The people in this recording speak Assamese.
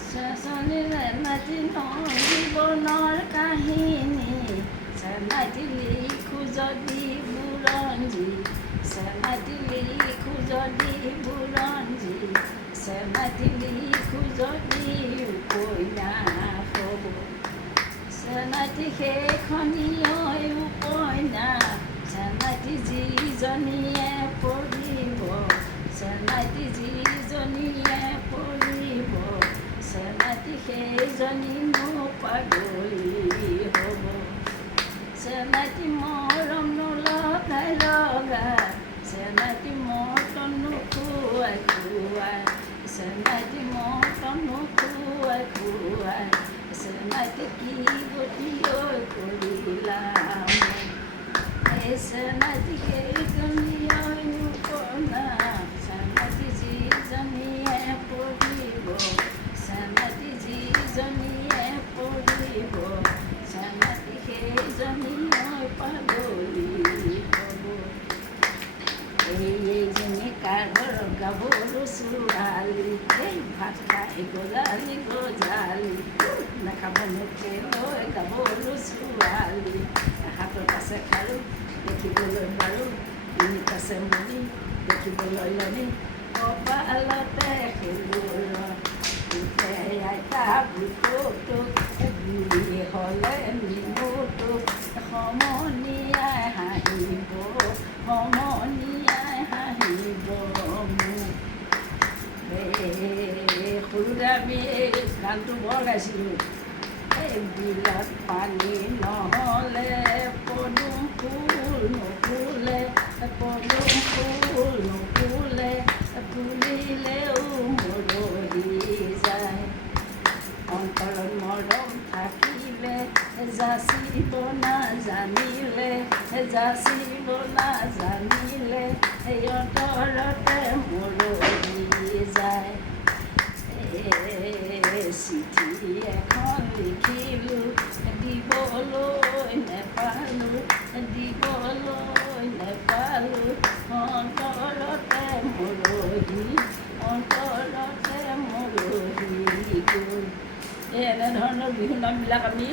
চেঁচনিৰে নাতিনৰ জীৱনৰ কাহিনী চেনাইটি লিখো যদি বুৰঞ্জী চেনাইটি লিখো যদি বুৰঞ্জী চেনাইটি লিখো যদি উপন্যাস হ'ব চেনাইটি সেইখনীয় উপন্যাস চেনাইটি যিজনীয়ে পঢ়িব চেনাইটি যিজনীয়ে পঢ়িব চেনাইটি সেইজনী পাগলী হ'ব চেনাইটি মৰম নলগাই লগাই চেনাইটি মৰ্তন নোখোৱাই খুৱাই চেনাইটি মৰ্তন নোখোৱাই খুৱাই চেনাইটি কি গতি কৰিলা এই চেনাইটি সেইজনীয় উপন্যাস চেনাইটি যিজনীয়ে পঢ়িব চেনাইটি যিজনীয়ে পঢ়িব চেনাইটি সেইজনী পাগলী হ'ব এইজনী কাৰ ঘৰৰ গাভৰু ছোৱালী এই ভাত খাই গজালি গজালি নাখাব মুখে লৈ গাভৰু ছোৱালী হাতত আছে খাৰু দেখিবলৈ বাৰু ডিঙিত আছে মণি দেখিবলৈ লনি কপালতে সেলুৰ আইতা বুটটো বুঢ়ী হ'লে নিমুটো সমনীয়াই হাঁহিব সমনীয়াই হাঁহিব মোক সৰুতে আমি এই গানটো বৰ গাইছিলোঁ এই বিলত পানী নহ'লে পদুম ফুল নুফুলে পদুম ফুল নুফুলে ফুলিলেও মৰহি যায় অন্তৰত মৰম থাকিলে যাচিব নাজানিলে যাচিব নাজানিলে এই অন্তৰতে মৰহি যায় চিঠি এখন লিখিলোঁ দিবলৈ নেপালোঁ দিবলৈ নেপালোঁ অন্তৰতে মৰহি অন্তৰতে মৰহি গ'ল এই এনেধৰণৰ বিহু নামবিলাক আমি